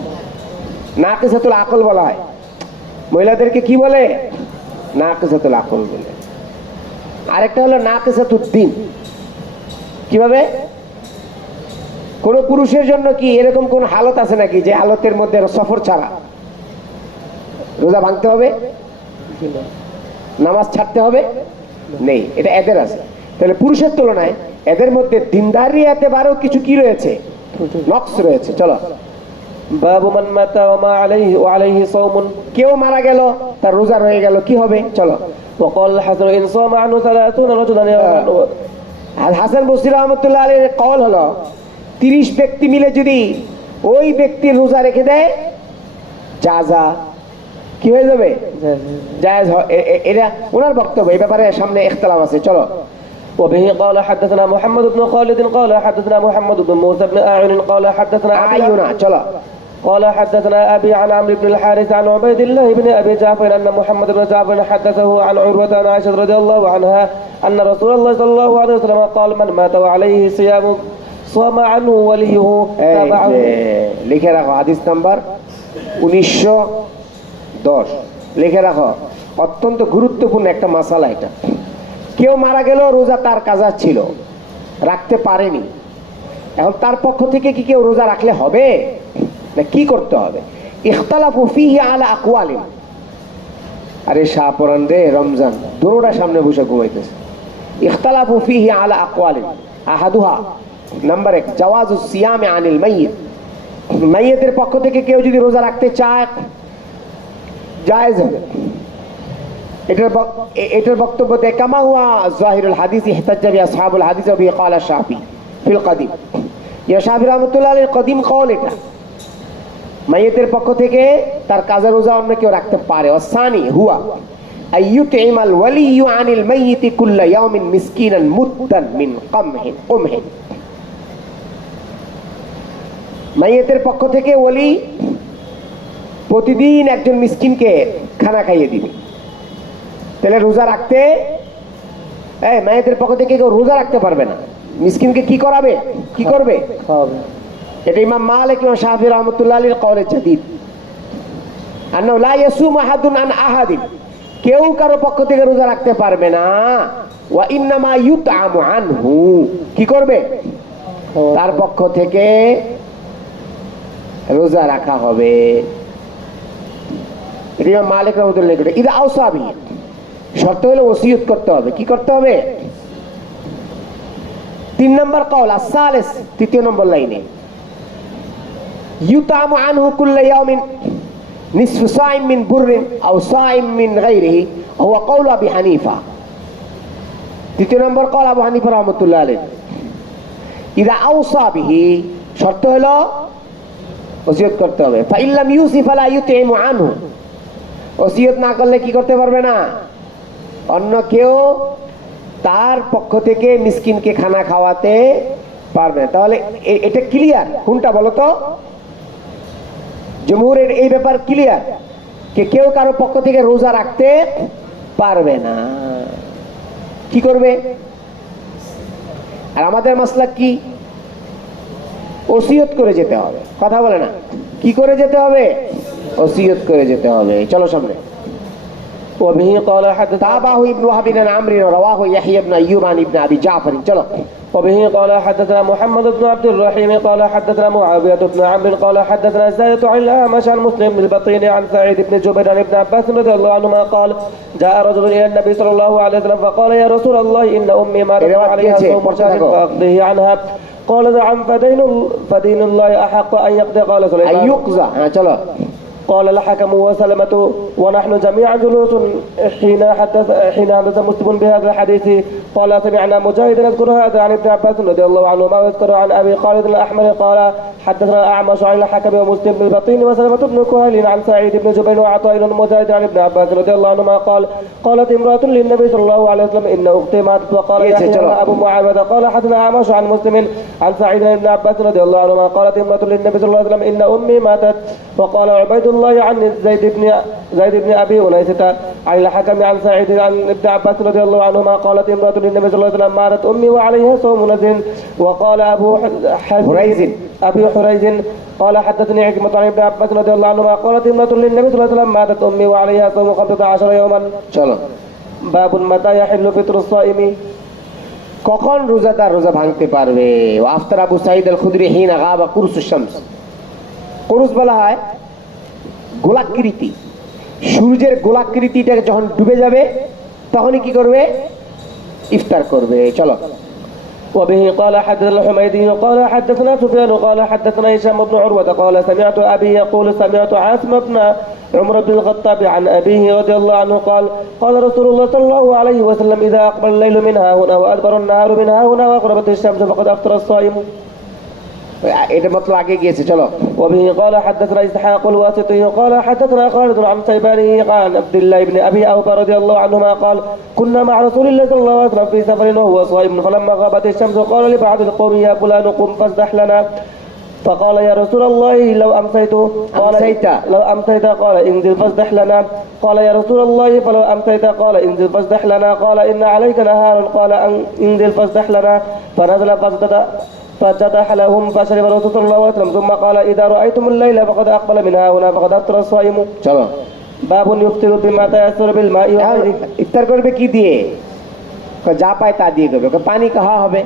নাকিসাতুল আকল বলা হয়। মহিলাদেরকে কি বলে, নাকিসাতুল আকল বলে। আরেকটা হলো নাকিসাতুদ দ্বীন। কিভাবে? কোন পুরুষের জন্য কি এরকম কোন হালত আছে নাকি যে হালতের মধ্যে সফর ছাড়া রোজা ভাঙতে হবে, নামাজ ছাড়তে হবে? নেই, এটা এদের আছে। তাহলে পুরুষের তুলনায় এদের মধ্যে দিনদারিয়াতে বারো কিছু কি রয়েছে, নকস রয়েছে। চলো, باب من مات وما عليه وعليه صوم কেউ মারা গেল তার রোজা রয়ে গেল, কি হবে? চলো, وقال الحسن إن صام عنه 30 رجلا আর হাসান বসরি রহমতুল্লাহ আলাইহির কওল হলো 30 ব্যক্তি মিলে যদি ওই ব্যক্তির রোজা রেখে দেয় জাযা, কি হয়ে যাবে? জায়েজ। এটা ওনার বক্তব্য, এই ব্যাপারে সামনে ইখতিলাফ আছে। চলো, وبه قال حدثنا محمد بن خالد قال حدثنا محمد بن موسى بن أعين قال حدثنا আয়ুনা। চলো, قال حدثنا أبي عن عمرو بن الحارث عن عبيد الله بن أبي جعفر أن محمد بن جعفر حدثه عن عروة عن عائشة رضي الله عنها أن رسول الله صلى الله عليه وسلم قال من مات وعليه صيام صام عنه وليه تابعه। লিখে রাখো হাদিস নাম্বার 1910, লিখে রাখো, অত্যন্ত গুরুত্বপূর্ণ একটা মাসালা এটা। কেউ মারা গেল, রোজা তার কাজা ছিল, রাখতে পারেনি, এখন তার পক্ষ থেকে কি কেউ রোজা রাখলে হবে না কি করতে হবে? ইখতালাফু ফীহি আলা আকওয়ালিন। আরে শাহপুরান রে, রমজান দোনোটা সামনে বসে ঘুমাইতেছে। ইখতালাফু ফীহি আলা আকওয়ালিন, আহাদুহা নাম্বার 1 জাওয়াজুস সিয়াম আনিল মাইয়িত। মাইয়িতের পক্ষ থেকে কেউ যদি রোজা রাখতে চায় জায়েজ হবে। এটার বক্তব্য দেয় কামা হুয়া যাহিরুল হাদিস ইহতাজ্জা বি আসহাবুল হাদিস ওয়া বি ক্বালা শাফি ফিল কদিম। ইয়া শাফি রাহমাতুল্লাহ আলাইহির কদিম কওল এটা, মাইয়িতের পক্ষ থেকে তার কাজা রোজা অন্য কেউ রাখতে পারে। ওয়াসানি হুয়া আইয়ুতইমাল ওয়ালিয়্যু আনিল মাইয়িতি কুল্লা ইয়াউমিন মিসকিনান মুদ্দান মিন কুমহিন। মাইয়িতের পক্ষ থেকে ওলি প্রতিদিন একজন মিসকিনকে খানা খাইয়ে দিবে। তাহলে রোজা রাখতে, মাইয়িতের পক্ষ থেকে কেউ রোজা রাখতে পারবে না, মিসকিনকে কি করাবে, কি করবে? এটা ইমাম মালিক ইমাম শাফি রাহমাতুল্লাহ আলাইহির কওলে জাদীদ। আন্নাহু লা ইয়াসুমু আহাদুন আন আহাদিন, কেউ কারো পক্ষ থেকে রোজা রাখতে পারবে না। ওয়া ইন্নামা ইউতআমু আনহু, কি করবে? তার পক্ষ থেকে রোজা রাখা হবে। এটা ইমাম মালিক রাহমাতুল্লাহ আলাইহি। ইদা আওসা বিহি, শর্ত হলো ওসিয়ত করতে হবে। কি করতে হবে? 3 নম্বর কওল আস-সালিস, 3 নম্বর লাইনে, ইউতামু আনহু কুল্লা ইয়াউমিন নিসফু সাইম মিন বুররিন আও সাইম মিন গায়রিহি হুয়া কওল আবি হানিফা। 3 নম্বর কওল আবু হানিফা রাহমাতুল্লাহ আলাইহি। ইদা আওসা বিহি, শর্ত হলো ওসিয়ত করতে হবে। ফা ইল্লাম ইউসি ফালা ইউতিমু আনহু, ওসিয়ত না করলে কি করতে পারবে না? অন্য কেউ তার পক্ষ থেকে মিসকিনকে খানা খাওয়াতে পারবে। তাহলে এটা ক্লিয়ার কোনটা বলো তো? জমহুরের এই ব্যাপার ক্লিয়ার, কেউ কারো পক্ষ থেকে রোজা রাখতে পারবে না। কি করবে? আর আমাদের মাসলাক কি? ওসিয়ত করে যেতে হবে। কথা বলে না, কি করে যেতে হবে? ওসিয়ত করে যেতে হবে। চলো সামনে। وبه قال حدثنا تابعه ابن وهب بن عمرو رواه يحيى بن ايوب عن ابن ابي جعفر. چلو. وبه قال حدثنا محمد بن عبد الرحيم قال حدثنا معاوية بن عمرو قال حدثنا زايد عن الأعمش عن مسلم بن البطين عن سعيد بن جبير عن ابن عباس رضي الله عنهما قال جاء رجل إلى النبي صلى الله عليه وسلم فقال يا رسول الله إن أمي ماتت عليها صوم شهر فأقضيه عنها قال نعم فدين الله أحق أن يقضي. قال سليمان أن يقضى. چلو. قال الحكم وسلمة ونحن جميعا جلوس حين حدث مسلم بهذا الحديث قال سمعنا مجاهد يذكر هذا عن ابن عباس رضي الله عنهما ويذكر عن ابي خالد الاحمر قال حدثنا الاعمش عن الحكم ومسلم بن البطين وسلمة بن كهيل عن سعيد بن جبير وعطاء مجاهد عن ابن عباس رضي الله عنهما قال قالت امرأة للنبي صلى الله عليه وسلم ان اختي ماتت وقال يحيى ابو معاوية قال حدثنا الاعمش عن مسلم عن سعيد بن عباس رضي الله عنهما قالت امرأة للنبي صلى الله عليه وسلم ان امي ماتت وقال عبيد الله عن زيد بن ابي انيسة عن الحكم عن سعيد عن ابن عباس رضي الله عنهما قالت امرأة للنبي صلى الله عليه وسلم ماتت امي وعليها صوم نذر. وقال ابو حريز قال حدثني عكرمة عن ابن عباس رضي الله عنهما قالت امرأة للنبي صلى الله عليه وسلم ماتت امي وعليها صوم 15 يوما. চলো. باب متى يحل فطر الصائم, কখন রোজাদার রোজা ভাঙতে পারবে? আফতার আবু সাঈদ আল খুদরি হিনা গাবা কুরুসুশ শামস। কুরুস বলা হয় গোলাকৃতি, সূর্যের গোলাকৃতিটা যখন ডুবে যাবে তখনই কি করবে? ইফতার করবে। চলো. وبه قال حدثنا الحميدي قال حدثنا سفيان قال حدثنا هشام بن عروة قال سمعت أبي يقول سمعت عاصم بن عمر بن الخطاب عن أبيه رضي الله عنه قال قال رسول الله صلى الله عليه وسلم إذا أقبل الليل من ها هنا وأدبر النهار من ها هنا وغربت الشمس فقد أفطر الصائم. এটা মতলব আগে গিয়েছে, চলো। وبه قال حدثنا إسحاق الواسطي قال حدثنا خالد عن سيباني عن عبد الله بن أبي أوفى رضي الله عنهما قال كنا مع رسول الله صلى الله عليه وسلم في سفر وهو صائم فلما غابت الشمس قال لبعض القوم يا فلان قم فاصدح لنا فقال يا رسول الله لو أمسيت قال لو أمسيت قال انزل فاصدح لنا قال يا رسول الله فلو أمسيت قال انزل فاصدح لنا قال إن عليك نهارا قال انزل فاصدح لنا فنزل فجدح لهم فشرب الرسول صلى الله عليه وسلم ثم قال إذا رأيتم الليل فقد أقبل من ها هنا فقد أفطر الصائم. চলো, باب يفطر بما تيسر بالماء وغيره. ইফতার করবে কি দিয়ে? যা পায় তা দিয়ে করবে, পানি খাওয়া হবে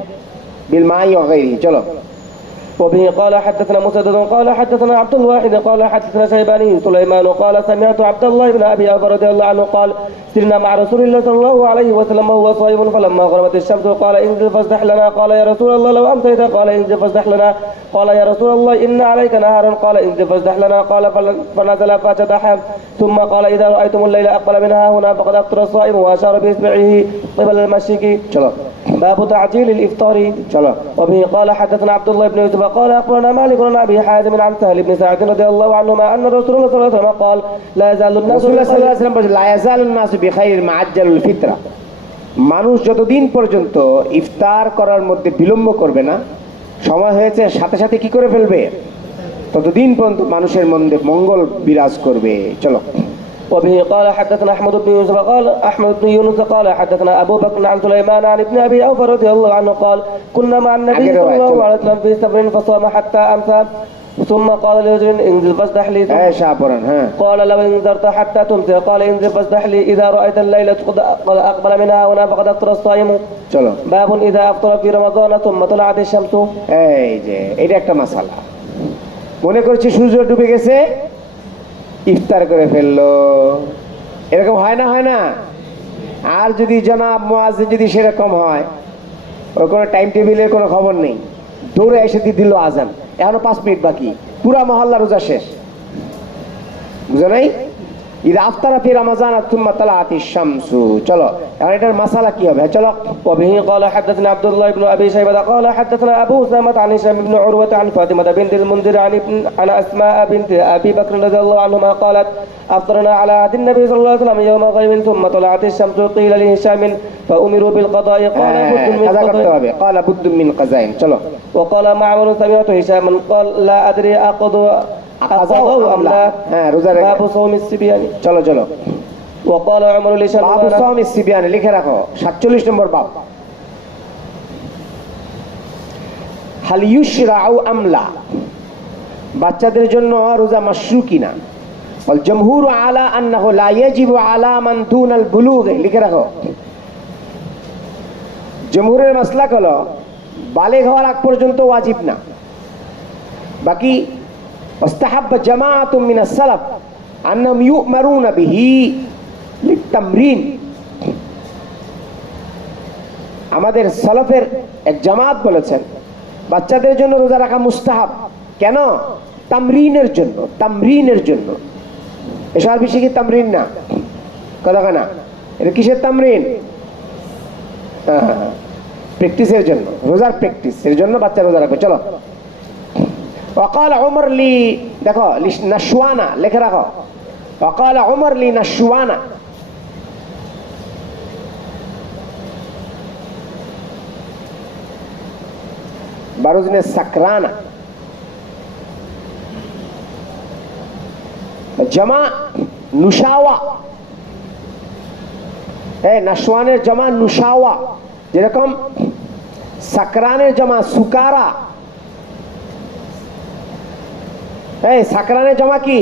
বিল মাই ওয়া গায়রিহি। চলো। وبه قال حدثنا مسدد قال حدثنا عبد الواحد قال حدثنا شيباني سليمان قال سمعت عبد الله بن ابي اوفى رضي الله عنه قال سرنا مع رسول الله صلى الله عليه وسلم وهو صائم فلما غربت الشمس قال انزل فاصدح لنا قال يا رسول الله لو امسيت قال انزل فاصدح لنا قال يا رسول الله ان عليك نهارا قال انزل فاصدح لنا قال فنزل فجدح ثم قال اذا رايتم الليل اقبل منها هنا فقد افطر الصائم واشار باصبعه قبل المشرق. চলো। باب تعجيل الافطار. চলো। وبه قال حدثنا عبد الله بن يوسف قال اخبرنا مالك عن ابي حازم عن سهل بن سعد رضي الله عنهما ان رسول الله صلى الله عليه وسلم قال لا يزال الناس রাসূলুল্লাহ সাল্লাল্লাহু আলাইহি ওয়াসাল্লাম বলেন লা ইয়াজালুন নাসু বিখাইরিল মুআজ্জালুল ফিতরা, মানুষ যতদিন পর্যন্ত ইফতার করার মধ্যে বিলম্ব করবে না, সময় হয়েছে সাথে সাথে কি করে ফেলবে, ততদিন পর্যন্ত মানুষের মধ্যে মঙ্গল বিরাজ করবে। চলো। وبه قال حدثنا احمد بن يوسف قال احمد بن يونس قال حدثنا ابو بكر عن سليمان عن ابن ابي اوفى رضي الله عنه قال كنا مع النبي صلى الله عليه وسلم في سفر فصام حتى امسى ثم قال لرجل انزل فاصدح لي قال لو انذرت حتى تمسي قال انزل فاصدح لي اذا رايت الليل قد اقبل منها هنا فقد افطر الصائم. চলো। باب اذا افطر في رمضان ثم طلعت الشمس. এই যে এটা একটা মাসালা, মনে করছি সূর্য ডুবে গেছে ইফতার করে ফেললো, এরকম হয় না? হয় না? আর যদি জনাব মুয়াজ্জিন যদি সেরকম হয়, ওর কোনো টাইম টেবিলের কোনো খবর নেই, দৌড়ে এসে দিল আজান, এখনো 5 মিনিট বাকি, পুরা মহল্লা রোজা শেষ, বুঝো নাই? ইদা আফতারা ফি রমাজান থুম্মা তালাআতিশ শামসু। চলো, এখন এটার মাসালা কি হবে? চলো। وبه قال حدثنا عبد الله بن ابي شيبه قال حدثنا ابو اسامه عن هشام بن عروه عن فاطمه بنت المنذر عن اسماء بنت ابي بكر رضي الله عنهما قالت افطرنا على عهد النبي صلى الله عليه وسلم يوم غيم ثم طلعت الشمس قيل لهشام فامروا بالقضاء قال بد من قضاء. চলো। وقال معمر سمعت هشام قال لا ادري اقضوا أم لا. باب صوم الصبيان. চলো চলো। وقال عمر لهشام বাবু صوم الصبيان লিখে রাখো, 47 নম্বর বাব। হাল ইউশরাউ আম লা, বাচ্চাদের জন্য রোজা মাশরু কিনা। ওয়াল জামহুর আলা আন্নাহু লা ইয়াজিবু আলা মান দুনাল বুলুগ, লিখে রাখো। জমহুরের মাসলাক হলো বালেগ হওয়ার আগ পর্যন্ত ওয়াজিব না, বাকি واستحب جماعة من السلف أنهم يؤمرون به للتمرين। আমাদের সালাফের এক জামাত বলেছেন বাচ্চাদের জন্য রোজা রাখা মুস্তাহাব। কেন? তামরিনের জন্য, তামরিনের জন্য। এসব বেশি কি তামরিন না? কথা না, এটা কিসের তামরিন? প্র্যাকটিসের জন্য, রোজার প্র্যাকটিস এর জন্য বাচ্চা রোজা রাখবে। চলো। وقال عمر لي، দেখো নাশওয়ানা লিখে রাখো। وقال عمر لي নাশওয়ানা, বারুজনে সাকরানা, জামা নুশাওয়া। নাশওয়ানের জামা নুশাওয়া, যেরকম সাকরানের জামা সুকারা। সাকরানের জামা কি?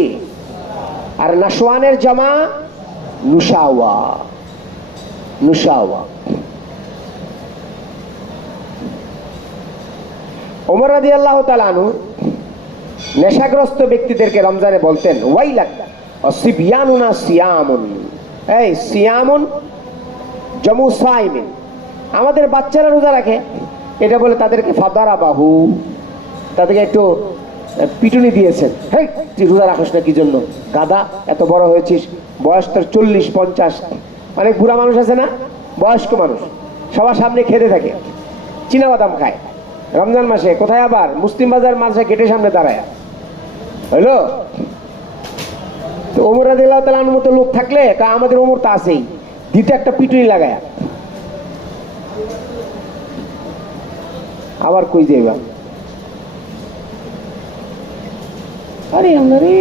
আর নাশওয়ানের জামা নুশাওয়া, নুশাওয়া। ওমর রাদিয়াল্লাহু তাআলা আনহু নেশাগ্রস্ত ব্যক্তিদেরকে রমজানে বলতেন ওয়াইলাক আসিবিয়ানুনা সিয়ামুন, সিয়ামুন জামু সাইমিন, আমাদের বাচ্চারা রোজা রাখে, এটা বলে তাদেরকে ফাদারা বাহু, তাদেরকে একটু পিটুনি দিয়েছেন। হ্যাঁ, তুই রোজা রাখিস না কি জন্য, গাদা, এত বড় হয়েছিস, বয়স তোর 40-50। অনেক বুড়া মানুষ আছে না, বয়স্ক মানুষ, সবার সামনে খেতে থাকে, চীনাবাদাম খায় রমজান মাসে। কোথায় আবার মুসলিম বাজার মাদ্রাসা গেটের সামনে দাঁড়ায় হইলো। তো ওমর রাদিয়াল্লাহু তাআলার মতো লোক থাকলে আমাদের ওমর তো আছেই, দিতে একটা পিটুনি লাগায়। আবার কই যাইবা, আরে আমরা রে